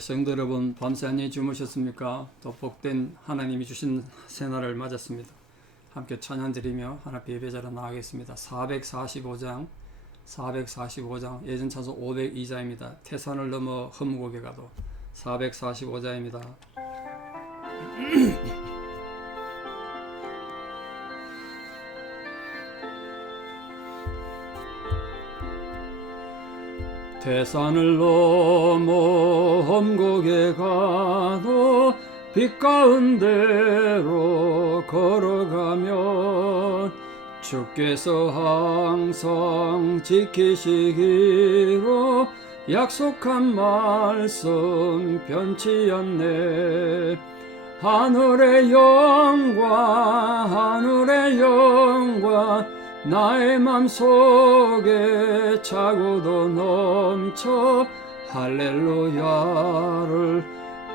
성도 여러분, 밤새 안녕히 주무셨습니까? 또 복된 하나님이 주신 새날을 맞았습니다. 함께 찬양 드리며 하나님 예배자로 나가겠습니다. 445장 예전 찬송 502자입니다. 태산을 넘어 흠곡에 가도 445자입니다. 태산을 넘어 험곡에 가도 빛 가운데로 걸어가면 주께서 항상 지키시기로 약속한 말씀 변치 않네. 하늘의 영광 나의 맘속에 차고도 넘쳐 할렐루야를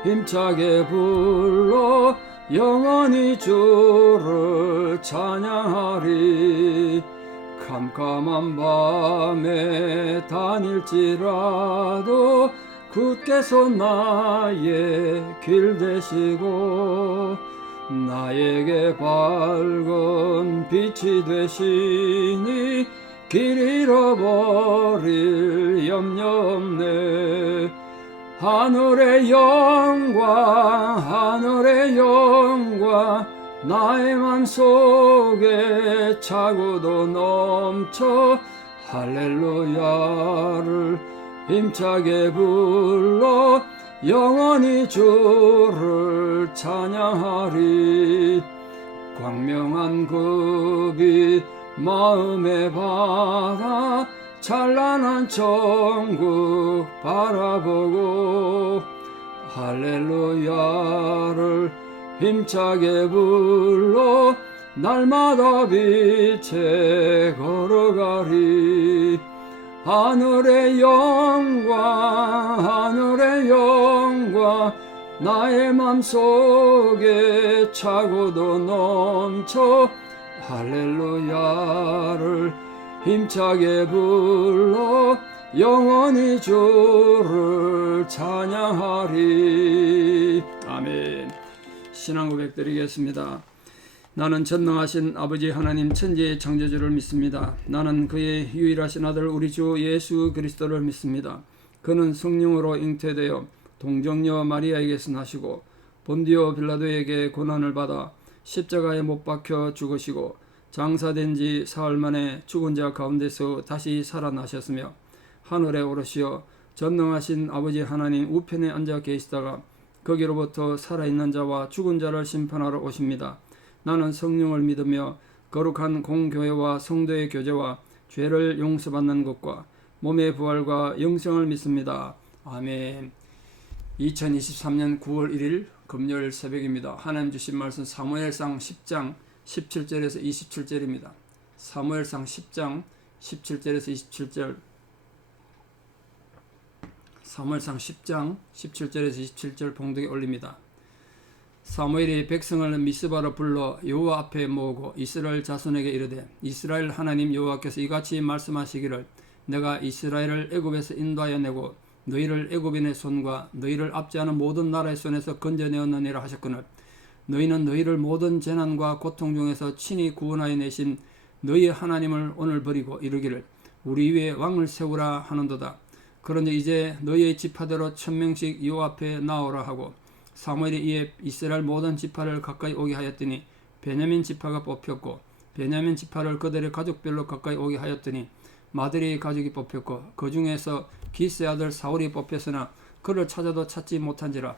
힘차게 불러 영원히 주를 찬양하리. 캄캄한 밤에 다닐지라도 굳게서 나의 길 되시고 나에게 밝은 빛이 되시니 길 잃어버릴 염려 없네. 하늘의 영광 나의 맘속에 차고도 넘쳐 할렐루야를 힘차게 불러 영원히 주를 찬양하리. 광명한 그 빛 마음에 받아 찬란한 천국 바라보고 할렐루야를 힘차게 불러 날마다 빛에 걸어가리. 하늘의 영광 나의 맘속에 차고도 넘쳐 할렐루야를 힘차게 불러 영원히 주를 찬양하리. 아멘. 신앙 고백 드리겠습니다. 나는 전능하신 아버지 하나님 천지의 창조주를 믿습니다. 나는 그의 유일하신 아들 우리 주 예수 그리스도를 믿습니다. 그는 성령으로 잉태되어 동정녀 마리아에게서 나시고 본디오 빌라도에게 고난을 받아 십자가에 못 박혀 죽으시고 장사된 지 사흘 만에 죽은 자 가운데서 다시 살아나셨으며 하늘에 오르시어 전능하신 아버지 하나님 우편에 앉아 계시다가 거기로부터 살아있는 자와 죽은 자를 심판하러 오십니다. 나는 성령을 믿으며 거룩한 공교회와 성도의 교제와 죄를 용서받는 것과 몸의 부활과 영생을 믿습니다. 아멘. 2023년 9월 1일 금요일 새벽입니다. 하나님 주신 말씀 사무엘상 10장 17절에서 27절입니다. 사무엘상 10장 17절에서 27절. 사무엘상 10장 17절에서 27절 봉독에 올립니다. 사무엘이 백성을 미스바로 불러 여호와 앞에 모으고 이스라엘 자손에게 이르되 이스라엘 하나님 여호와께서 이같이 말씀하시기를 내가 이스라엘을 애굽에서 인도하여 내고 너희를 애굽인의 손과 너희를 압제하는 모든 나라의 손에서 건져내었느니라 하셨거늘 너희는 너희를 모든 재난과 고통 중에서 친히 구원하여 내신 너희의 하나님을 오늘 버리고 이르기를 우리 위에 왕을 세우라 하는도다. 그런데 이제 너희의 지파대로 1000명씩 여호와 앞에 나오라 하고 사무엘이 이에 이스라엘 모든 지파를 가까이 오게 하였더니 베냐민 지파가 뽑혔고 베냐민 지파를 그들의 가족별로 가까이 오게 하였더니 마들의 가족이 뽑혔고 그 중에서 기스의 아들 사울이 뽑혔으나 그를 찾아도 찾지 못한지라.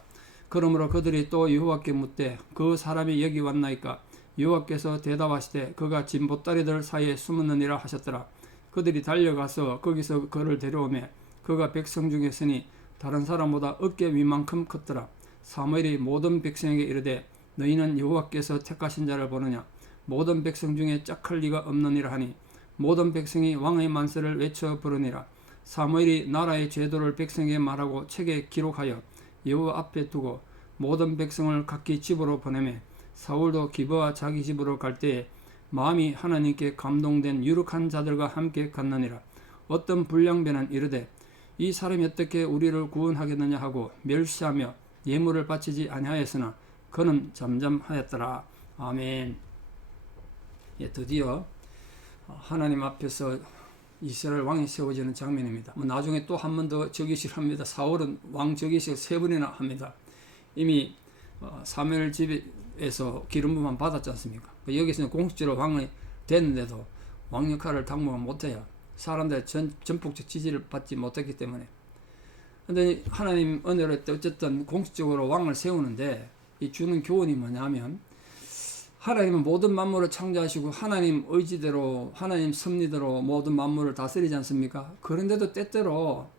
그러므로 그들이 또 여호와께 묻되 그 사람이 여기 왔나이까. 여호와께서 대답하시되 그가 진보다리들 사이에 숨었느니라 하셨더라. 그들이 달려가서 거기서 그를 데려오매 그가 백성 중에 서니 다른 사람보다 어깨 위만큼 컸더라. 사무엘이 모든 백성에게 이르되 너희는 여호와께서 택하신 자를 보느냐. 모든 백성 중에 짝할 리가 없느니라 하니 모든 백성이 왕의 만세를 외쳐 부르니라. 사무엘이 나라의 제도를 백성에게 말하고 책에 기록하여 여호와 앞에 두고 모든 백성을 각기 집으로 보내매 사울도 기브와 자기 집으로 갈 때에 마음이 하나님께 감동된 유력한 자들과 함께 갔느니라. 어떤 불량배는 이르되 이 사람이 어떻게 우리를 구원하겠느냐 하고 멸시하며 예물을 바치지 아니하였으나 그는 잠잠하였더라. 아멘. 예, 드디어 하나님 앞에서 이스라엘 왕이 세워지는 장면입니다. 나중에 또 한 번 더 즉위식을 합니다. 사울은 왕 즉위식을 3번이나 합니다. 이미 사무엘 집에서 기름 부음만 받았지 않습니까? 여기서는 공식적으로 왕이 됐는데도 왕 역할을 당무가 못해요. 사람들의 전폭적 지지를 받지 못했기 때문에. 근데 하나님 은혜로 어쨌든 공식적으로 왕을 세우는데 이 주는 교훈이 뭐냐면, 하나님은 모든 만물을 창조하시고 하나님 의지대로 하나님 섭리대로 모든 만물을 다스리지 않습니까? 그런데도 때때로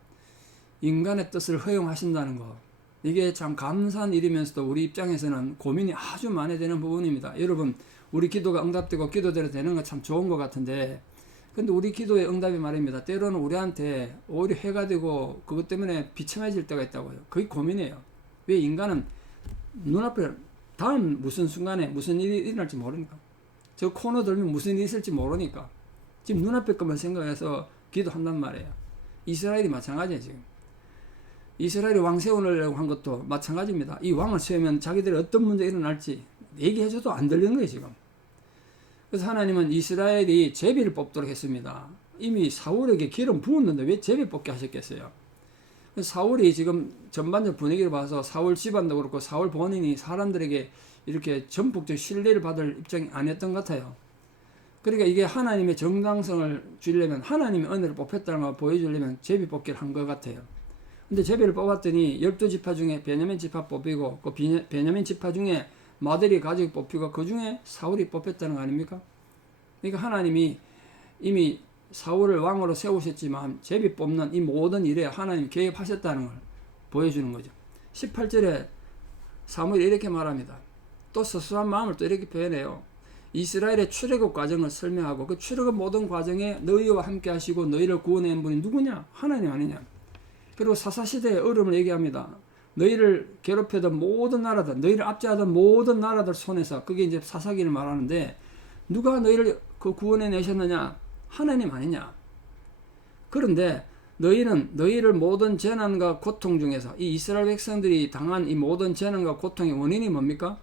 인간의 뜻을 허용하신다는 거, 이게 참 감사한 일이면서도 우리 입장에서는 고민이 아주 많이 되는 부분입니다. 여러분, 우리 기도가 응답되고 기도대로 되는 건 참 좋은 것 같은데, 근데 우리 기도의 응답이 말입니다, 때로는 우리한테 오히려 해가 되고 그것 때문에 비참해질 때가 있다고요. 그게 고민이에요. 왜 인간은 눈앞에 다음 무슨 순간에 무슨 일이 일어날지 모르니까, 저 코너 들면 무슨 일이 있을지 모르니까 지금 눈앞에 것만 생각해서 기도한단 말이에요. 이스라엘이 마찬가지예요. 지금 이스라엘이 왕 세우려고 한 것도 마찬가지입니다. 이 왕을 세우면 자기들이 어떤 문제가 일어날지 얘기해줘도 안 들리는 거예요 지금. 그래서 하나님은 이스라엘이 제비를 뽑도록 했습니다. 이미 사울에게 기름 부었는데 왜 제비 뽑게 하셨겠어요? 사울이 지금 전반적 분위기를 봐서 사울 집안도 그렇고 사울 본인이 사람들에게 이렇게 전폭적 신뢰를 받을 입장이 아니었던 것 같아요. 그러니까 이게 하나님의 정당성을 주려면, 하나님의 은혜를 뽑혔다는 걸 보여주려면 제비 뽑기를 한 것 같아요. 근데 제비를 뽑았더니 12지파 중에 베냐민 지파 뽑히고, 그 베냐민 지파 중에 마들이 가족이 뽑히고, 그 중에 사울이 뽑혔다는 거 아닙니까? 그러니까 하나님이 이미 사울을 왕으로 세우셨지만 제비 뽑는 이 모든 일에 하나님 개입하셨다는 걸 보여주는 거죠. 18절에 사무엘이 이렇게 말합니다. 또 서수한 마음을 또 이렇게 표현해요. 이스라엘의 출애굽 과정을 설명하고, 그 출애굽 모든 과정에 너희와 함께 하시고 너희를 구원한 분이 누구냐? 하나님 아니냐? 그리고 사사시대의 어려움을 얘기합니다. 너희를 괴롭히던 모든 나라들, 너희를 압제하던 모든 나라들 손에서, 그게 이제 사사기를 말하는데, 누가 너희를 그 구원해 내셨느냐? 하나님 아니냐? 그런데 너희는 너희를 모든 재난과 고통 중에서, 이 이스라엘 백성들이 당한 이 모든 재난과 고통의 원인이 뭡니까?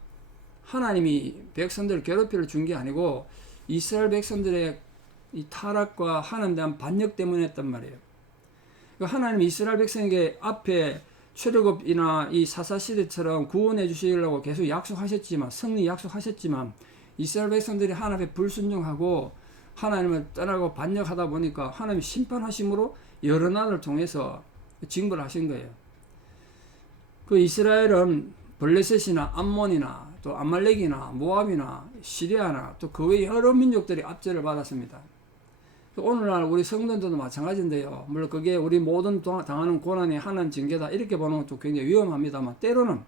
하나님이 백성들을 괴롭히려 준 게 아니고 이스라엘 백성들의 이 타락과 하나님에 대한 반역 때문에 했단 말이에요. 하나님이 이스라엘 백성에게 앞에 출애굽이나 이 사사시대처럼 구원해 주시려고 계속 약속하셨지만, 승리 약속하셨지만, 이스라엘 백성들이 하나님 앞에 불순종하고 하나님을 떠나고 반역하다 보니까 하나님이 심판하심으로 여러 나라를 통해서 징벌을 하신 거예요. 그 이스라엘은 블레셋이나 암몬이나 또 아말렉이나 모압이나 시리아나 또 그 외 여러 민족들이 압제를 받았습니다. 오늘날 우리 성도들도 마찬가지인데요. 물론 그게 우리 모든 당하는 고난이 하나님 징계다 이렇게 보는 것도 굉장히 위험합니다만, 때로는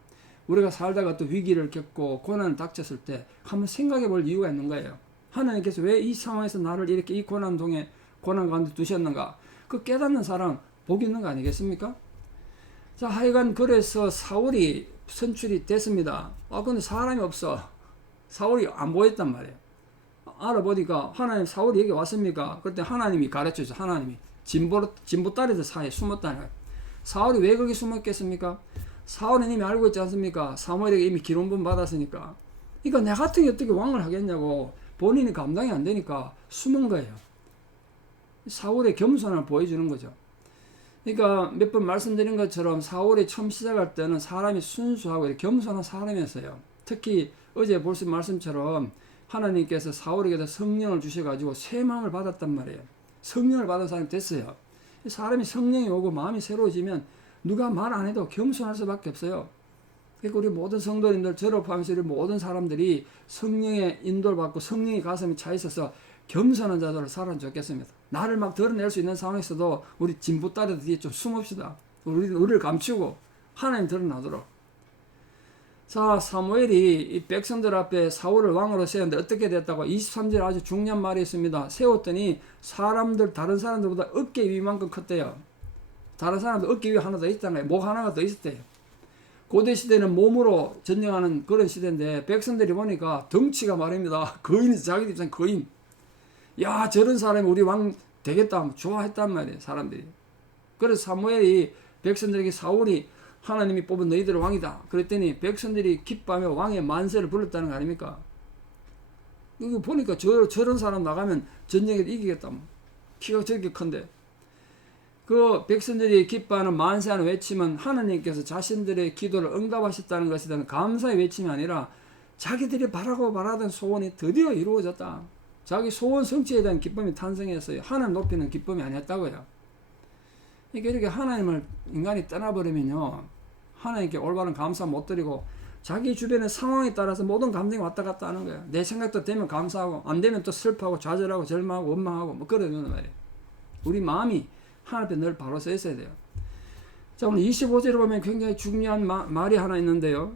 우리가 살다가 또 위기를 겪고 고난을 닥쳤을 때 한번 생각해 볼 이유가 있는 거예요. 하나님께서 왜 이 상황에서 나를 이렇게 이 고난 가운데 두셨는가? 그 깨닫는 사람 복 있는 거 아니겠습니까? 자, 하여간 그래서 사울이 선출이 됐습니다. 근데 사람이 없어. 사울이 안 보였단 말이에요. 알아보니까 하나님, 사울이 여기 왔습니까? 그때 하나님이 가르쳐줘. 하나님이 진보 딸애들 사이에 숨었다는 거예요. 사울이 왜 거기 숨었겠습니까? 사울은 이미 알고 있지 않습니까? 사무엘에게 이미 기름 부음 받았으니까. 그러니까 내 같은 게 어떻게 왕을 하겠냐고 본인이 감당이 안 되니까 숨은 거예요. 사울의 겸손함을 보여주는 거죠. 그러니까 몇 번 말씀드린 것처럼 사울이 처음 시작할 때는 사람이 순수하고 겸손한 사람이었어요. 특히 어제 볼 수 있는 말씀처럼 하나님께서 사울에게 성령을 주셔가지고 새 마음을 받았단 말이에요. 성령을 받은 사람이 됐어요. 사람이 성령이 오고 마음이 새로워지면 누가 말 안 해도 겸손할 수밖에 없어요. 그러니까 우리 모든 성도님들, 저를 포함해서 우리 모든 사람들이 성령의 인도를 받고 성령의 가슴이 차 있어서 겸손한 자들을 살아는 좋겠습니다. 나를 막 드러낼 수 있는 상황에서도 우리 진보 딸애들 뒤에 좀 숨읍시다. 우리를 감추고 하나님 드러나도록. 자, 사무엘이 이 백성들 앞에 사울을 왕으로 세웠는데 어떻게 됐다고? 23절에 아주 중요한 말이 있습니다. 세웠더니 다른 사람들보다 어깨 위만큼 컸대요. 다른 사람들 어깨 위 하나 더 있다는 거예요. 목 하나가 더 있었대요. 고대 시대는 몸으로 전쟁하는 그런 시대인데, 백성들이 보니까 덩치가 말입니다. 거인이 자기 입장 거인. 야, 저런 사람이 우리 왕 되겠다 하면 좋아했단 말이에요, 사람들이. 그래서 사무엘이 백성들에게 사울이 하나님이 뽑은 너희들의 왕이다. 그랬더니 백성들이 기뻐하며 왕의 만세를 불렀다는 거 아닙니까? 이거 보니까 저런 사람 나가면 전쟁에도 이기겠다. 키가 저렇게 큰데. 그 백성들이 기뻐하는 만세하는 외침은 하나님께서 자신들의 기도를 응답하셨다는 것에 대한 감사의 외침이 아니라 자기들이 바라던 소원이 드디어 이루어졌다. 자기 소원 성취에 대한 기쁨이 탄생했어요. 하나님 높이는 기쁨이 아니었다고요. 이렇게 하나님을 인간이 떠나버리면요, 하나님께 올바른 감사 못 드리고 자기 주변의 상황에 따라서 모든 감정이 왔다 갔다 하는 거예요. 내 생각도 되면 감사하고 안 되면 또 슬퍼하고 좌절하고 절망하고 원망하고 뭐 그러는 말이에요. 우리 마음이 하나님 앞에 늘 바로 서 있어야 돼요. 자, 오늘 25절에 보면 굉장히 중요한 말이 하나 있는데요.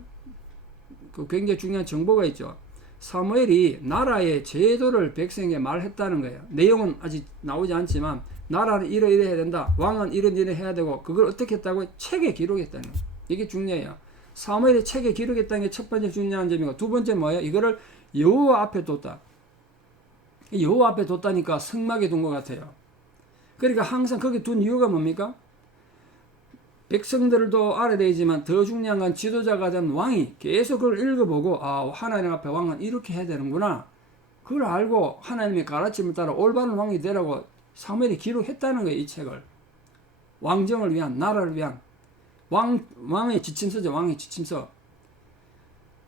그 굉장히 중요한 정보가 있죠. 사무엘이 나라의 제도를 백성에게 말했다는 거예요. 내용은 아직 나오지 않지만 나라는 이러이러 해야 된다. 왕은 이런 해야 되고 그걸 어떻게 했다고 책에 기록했다는 거예요. 이게 중요해요. 사무엘이 책에 기록했다는 게 첫 번째 중요한 점이고 두 번째 뭐예요? 이거를 여호와 앞에 뒀다. 여호와 앞에 뒀다니까 성막에 둔 것 같아요. 그러니까 항상 거기 둔 이유가 뭡니까? 백성들도 알아야 되지만 더 중요한 건 지도자가 된 왕이 계속 그걸 읽어보고 아, 하나님 앞에 왕은 이렇게 해야 되는구나. 그걸 알고 하나님의 가르침을 따라 올바른 왕이 되라고 사무엘이 기록했다는 거예요. 이 책을. 왕정을 위한, 나라를 위한 왕의 지침서죠. 왕의 지침서.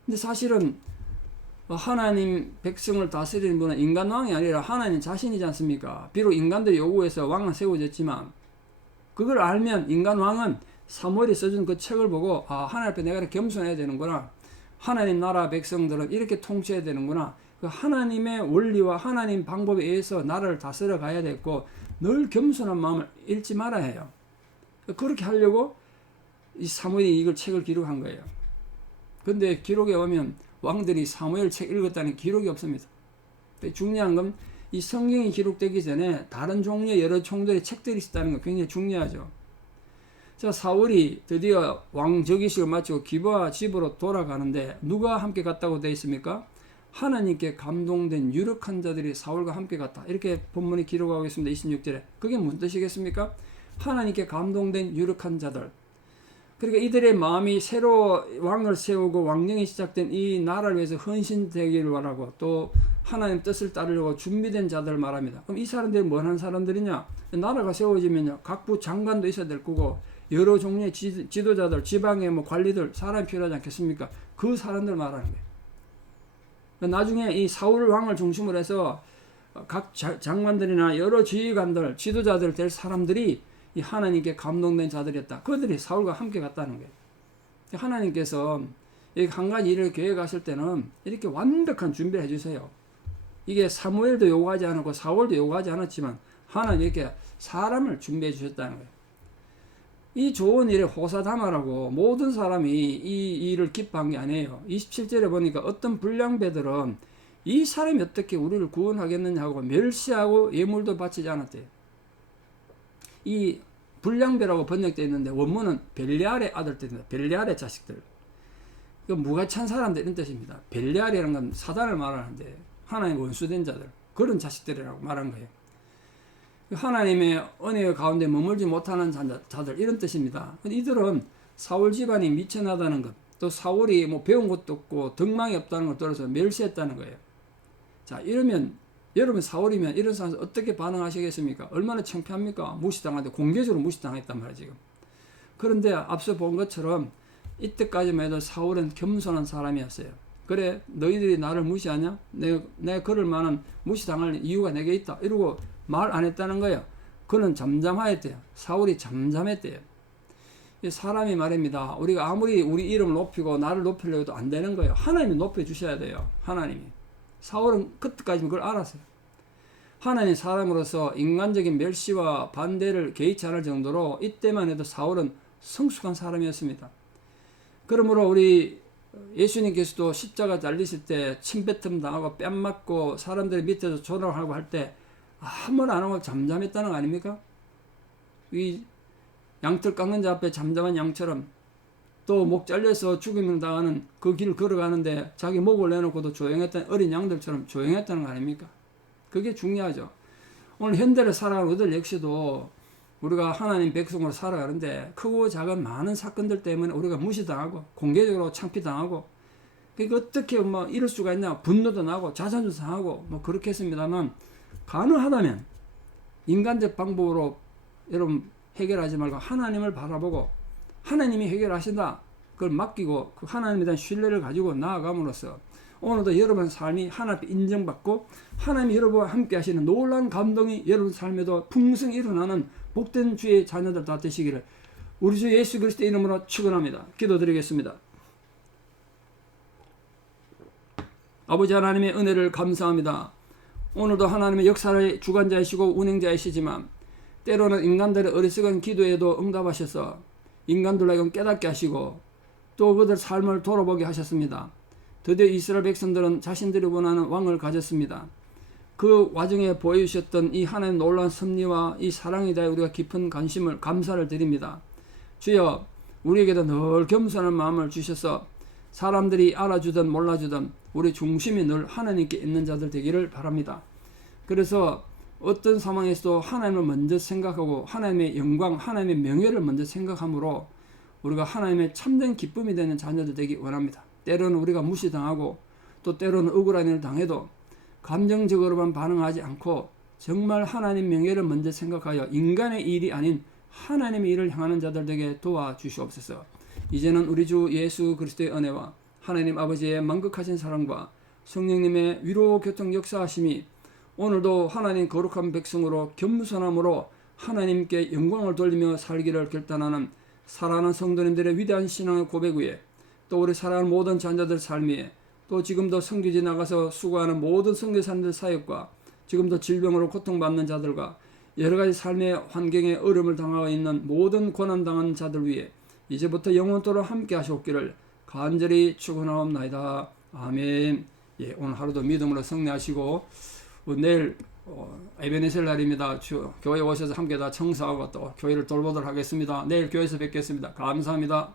근데 사실은 하나님 백성을 다스리는 분은 인간 왕이 아니라 하나님 자신이지 않습니까? 비록 인간들이 요구해서 왕은 세워졌지만 그걸 알면 인간 왕은 사무엘이 써준 그 책을 보고 아, 하나님 앞에 내가 겸손해야 되는구나. 하나님 나라 백성들은 이렇게 통치해야 되는구나. 그 하나님의 원리와 하나님 방법에 의해서 나라를 다스려 가야 되고 늘 겸손한 마음을 잃지 말아야 해요. 그렇게 하려고 이 사무엘이 이걸 책을 기록한 거예요. 근데 기록에 보면 왕들이 사무엘 책 읽었다는 기록이 없습니다. 중요한 건 이 성경이 기록되기 전에 다른 종류의 여러 총들의 책들이 있었다는 거 굉장히 중요하죠. 자, 사울이 드디어 왕저기식을 마치고 기브아 집으로 돌아가는데 누가 함께 갔다고 되어 있습니까? 하나님께 감동된 유력한 자들이 사울과 함께 갔다. 이렇게 본문이 기록하고 있습니다. 26절에. 그게 무슨 뜻이겠습니까? 하나님께 감동된 유력한 자들. 그러니까 이들의 마음이 새로 왕을 세우고 왕정이 시작된 이 나라를 위해서 헌신되기를 바라고 또 하나님 뜻을 따르려고 준비된 자들을 말합니다. 그럼 이 사람들이 뭐 하는 사람들이냐? 나라가 세워지면요, 각부 장관도 있어야 될 거고 여러 종류의 지도자들, 지방의 뭐 관리들, 사람이 필요하지 않겠습니까? 그 사람들 말하는 거예요. 나중에 이 사울 왕을 중심으로 해서 각 장관들이나 여러 지휘관들, 지도자들 될 사람들이 이 하나님께 감동된 자들이었다. 그들이 사울과 함께 갔다는 거예요. 하나님께서 한 가지 일을 계획하실 때는 이렇게 완벽한 준비를 해주세요. 이게 사무엘도 요구하지 않았고 사울도 요구하지 않았지만 하나님 이렇게 사람을 준비해 주셨다는 거예요. 이 좋은 일에 호사다마라고 모든 사람이 이 일을 기뻐한 게 아니에요. 27절에 보니까 어떤 불량배들은 이 사람이 어떻게 우리를 구원하겠느냐 하고 멸시하고 예물도 바치지 않았대요. 이 불량배라고 번역되어 있는데 원문은 벨리알의 아들들입니다. 벨리알의 자식들. 그 무가찬 사람들 이런 뜻입니다. 벨리알이라는 건 사단을 말하는데 하나님의 원수된 자들, 그런 자식들이라고 말한 거예요. 하나님의 은혜 가운데 머물지 못하는 자들 이런 뜻입니다. 이들은 사울 집안이 미천하다는 것, 또 사울이 뭐 배운 것도 없고 덕망이 없다는 걸 들어서 멸시했다는 거예요. 자, 이러면 여러분 사울이면 이런 상황에서 어떻게 반응하시겠습니까? 얼마나 창피합니까? 무시당하는데 공개적으로 무시당했단 말이에요 지금. 그런데 앞서 본 것처럼 이때까지만 해도 사울은 겸손한 사람이었어요. 그래, 너희들이 나를 무시하냐? 내가 그럴 만한 무시당할 이유가 내게 있다. 이러고 말 안 했다는 거예요. 그는 잠잠하였대요. 사울이 잠잠했대요. 사람이 말입니다. 우리가 아무리 우리 이름을 높이고 나를 높이려고 해도 안 되는 거예요. 하나님이 높여주셔야 돼요. 하나님이. 사울은 그때까지는 그걸 알았어요. 하나님 사람으로서 인간적인 멸시와 반대를 개의치 않을 정도로 이때만 해도 사울은 성숙한 사람이었습니다. 그러므로 우리 예수님께서도 십자가 잘리실 때 침뱉음 당하고 뺨 맞고 사람들이 밑에서 조롱하고 할 때 아무 말 안 하고 잠잠했다는 거 아닙니까? 이 양털 깎는 자 앞에 잠잠한 양처럼 또 목 잘려서 죽임을 당하는 그 길을 걸어가는데 자기 목을 내놓고도 조용했던 어린 양들처럼 조용했다는 거 아닙니까? 그게 중요하죠. 오늘 현대를 살아가는 우리들 역시도 우리가 하나님 백성으로 살아가는데 크고 작은 많은 사건들 때문에 우리가 무시당하고 공개적으로 창피당하고 그러니까 어떻게 뭐 이럴 수가 있냐 분노도 나고 자존도 상하고 뭐 그렇게 했습니다만 가능하다면 인간적 방법으로 여러분 해결하지 말고 하나님을 바라보고 하나님이 해결하신다 그걸 맡기고 그 하나님에 대한 신뢰를 가지고 나아감으로써 오늘도 여러분 삶이 하나님 앞에 인정받고 하나님이 여러분과 함께 하시는 놀라운 감동이 여러분 삶에도 풍성히 일어나는 복된 주의 자녀들 다 되시기를 우리 주 예수 그리스도의 이름으로 축원합니다. 기도드리겠습니다. 아버지 하나님의 은혜를 감사합니다. 오늘도 하나님의 역사의 주관자이시고 운행자이시지만 때로는 인간들의 어리석은 기도에도 응답하셔서 인간들에게 깨닫게 하시고 또 그들 삶을 돌아보게 하셨습니다. 드디어 이스라엘 백성들은 자신들이 원하는 왕을 가졌습니다. 그 와중에 보여주셨던 이 하나님의 놀라운 섭리와 이 사랑에 대해 우리가 깊은 관심을 감사를 드립니다. 주여 우리에게도 늘 겸손한 마음을 주셔서 사람들이 알아주든 몰라주든 우리 중심이 늘 하나님께 있는 자들 되기를 바랍니다. 그래서 어떤 상황에서도 하나님을 먼저 생각하고 하나님의 영광, 하나님의 명예를 먼저 생각함으로 우리가 하나님의 참된 기쁨이 되는 자녀들 되기 원합니다. 때로는 우리가 무시당하고 또 때로는 억울한 일을 당해도 감정적으로만 반응하지 않고 정말 하나님 명예를 먼저 생각하여 인간의 일이 아닌 하나님의 일을 향하는 자들 되게 도와주시옵소서. 이제는 우리 주 예수 그리스도의 은혜와 하나님 아버지의 만극하신 사랑과 성령님의 위로 교통 역사하심이 오늘도 하나님 거룩한 백성으로 겸손함으로 하나님께 영광을 돌리며 살기를 결단하는 사랑하는 성도님들의 위대한 신앙의 고백 위에 또 우리 사랑하는 모든 자녀들 삶 위에 또 지금도 성교지 나가서 수고하는 모든 선교사님들 사역과 지금도 질병으로 고통받는 자들과 여러가지 삶의 환경에 어려움을 당하고 있는 모든 고난당한 자들 위에 이제부터 영원토록 함께 하시옵기를 간절히 축원하옵나이다. 아멘. 예, 오늘 하루도 믿음으로 승리하시고 내일 에베네셀 날입니다. 교회 오셔서 함께 다 청소하고 또 교회를 돌보도록 하겠습니다. 내일 교회에서 뵙겠습니다. 감사합니다.